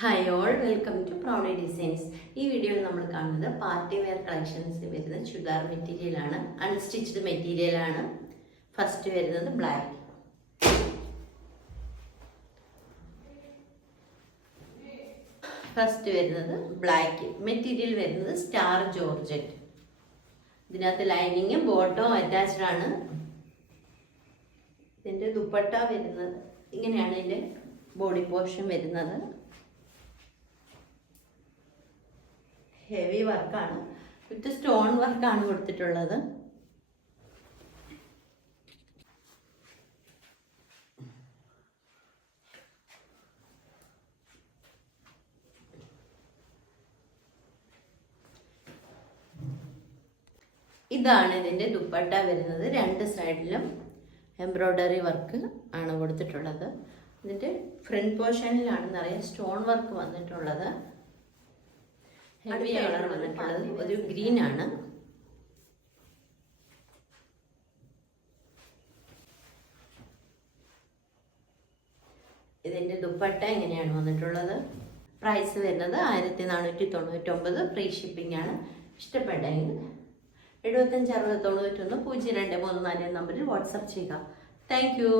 Hi all, welcome to Proudy designs. ഈ വീഡിയോയിൽ നമ്മൾ കാണുന്നത് പാർട്ടി വെയർ കളക്ഷൻസിൽ വരുന്ന ചുരിദാർ മെറ്റീരിയലാണ്, അൺസ്റ്റിച്ച്ഡ് മെറ്റീരിയലാണ്. ഫസ്റ്റ് വരുന്നത് ബ്ലാക്ക്, മെറ്റീരിയൽ വരുന്നത് സ്റ്റാർ ജോർജറ്റ്. ഇതിനകത്ത് ലൈനിങ്ങും ബോട്ടവും അറ്റാച്ച്ഡ് ആണ്. ഇതിൻ്റെ ദുപ്പട്ട വരുന്നത് ഇങ്ങനെയാണ്. ഇതിൻ്റെ ബോഡി പോർഷൻ വരുന്നത് ഹെവി വർക്കാണ്, വിത്ത് സ്റ്റോൺ വർക്കാണ് കൊടുത്തിട്ടുള്ളത്. ഇതാണ് ഇതിൻ്റെ ദുപ്പട്ട വരുന്നത്. രണ്ട് സൈഡിലും എംബ്രോയ്ഡറി വർക്ക് ആണ് കൊടുത്തിട്ടുള്ളത്. ഇതിൻ്റെ ഫ്രണ്ട് പോർഷനിലാണ് നിറയെ സ്റ്റോൺ വർക്ക് വന്നിട്ടുള്ളത്. ഹെവി കളർ വന്നിട്ടുള്ളത് ഒരു ഗ്രീൻ ആണ്. ഇതിൻ്റെ ദുപ്പട്ട ഇങ്ങനെയാണ് വന്നിട്ടുള്ളത്. പ്രൈസ് വരുന്നത് 1499, ഫ്രീ ഷിപ്പിംഗ് ആണ്. ഇഷ്ടപ്പെട്ടെങ്കിൽ 75 60 91 0234 നമ്പറിൽ വാട്സപ്പ് ചെയ്യുക. Thank you.